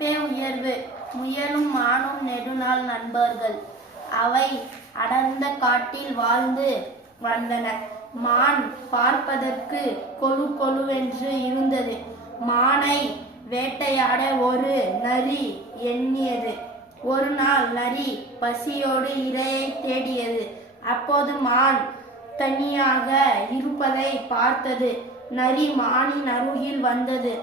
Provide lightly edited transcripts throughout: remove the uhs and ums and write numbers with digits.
நட்பே உயர்வு. முயலும் மானும் நெடுநாள் நண்பர்கள். அவை அடர்ந்த காட்டில் வாழ்ந்து வந்தன. மான் பார்ப்பதற்கு கொழு கொழுவென்று இருந்தது. மானை வேட்டையாட ஒரு நரி எண்ணியது. ஒரு நாள் நரி பசியோடு இரையை தேடியது. அப்போது மான் தனியாக இருப்பதை பார்த்தது. நரி மானின் அருகில் வந்தது.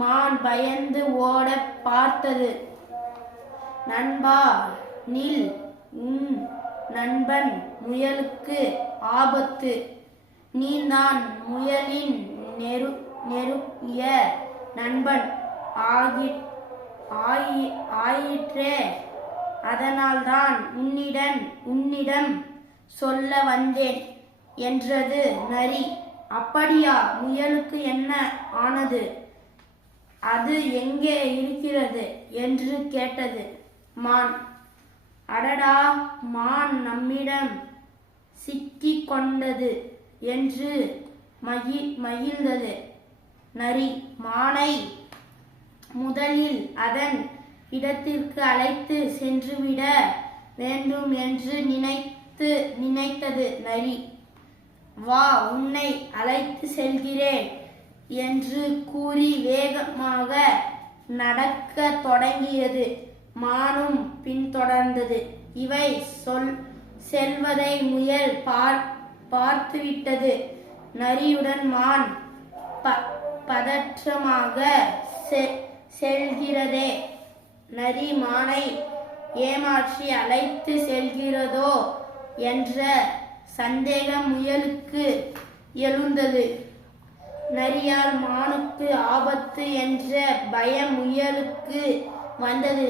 மான் பயந்து ஓட பார்த்தது. நண்பா, நில், உன் நண்பன் முயலுக்கு ஆபத்து. நீதான் முயலின் நெருங்கிய நண்பன் ஆயிற்றே. அதனால்தான் உன்னிடம் சொல்ல வந்தேன் என்றது நரி. அப்படியா? முயலுக்கு என்ன ஆனது? அது எங்கே இருக்கிறது என்று கேட்டது மான். அடடா, மான் நம்மிடம் சிக்கிக் கொண்டது என்று மகிழ்ந்தது நரி. மானை முதலில் அதன் இடத்திற்கு அழைத்து சென்றுவிட வேண்டும் என்று நினைத்தது நரி. வா, உன்னை அழைத்து செல்கிறேன் என்று கூறி வேகமாக நடக்க தொடங்கியது. மானும் பின்தொடர்ந்தது. இவை செல்வதை முயல் பார்த்துவிட்டது. நரியுடன் மான் பதற்றமாக செல்கிறதே. நரி மானை ஏமாற்றி அழைத்து செல்கிறதோ என்ற சந்தேகம் முயலுக்கு எழுந்தது. நரியால் மானுக்கு ஆபத்து என்ற பயம் முயலுக்கு வந்தது.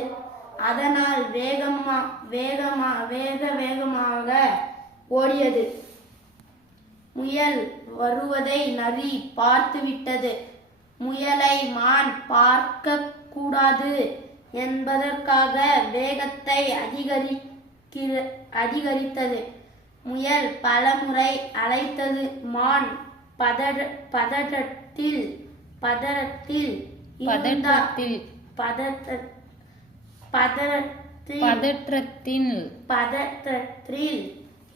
அதனால் வேகமாக ஓடியது. முயல் வருவதை நரி பார்த்துவிட்டது. முயலை மான் பார்க்க கூடாது என்பதற்காக வேகத்தை அதிகரித்தது. முயல் பலமுறை அழைத்தது. மான் பதற்றத்தில்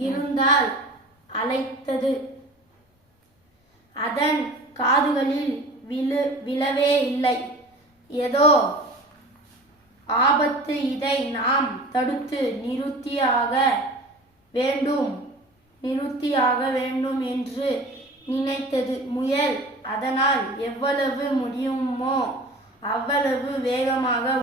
இருந்தால் அழைத்தது. அதன் காதுகளில் விழவே இல்லை. ஏதோ ஆபத்து, இதை நாம் தடுத்து நிறுத்தியாக வேண்டும் என்று நினைத்தது முயல். அதனால் எவ்வளவு முடியுமோ அவ்வளவு வேகமாக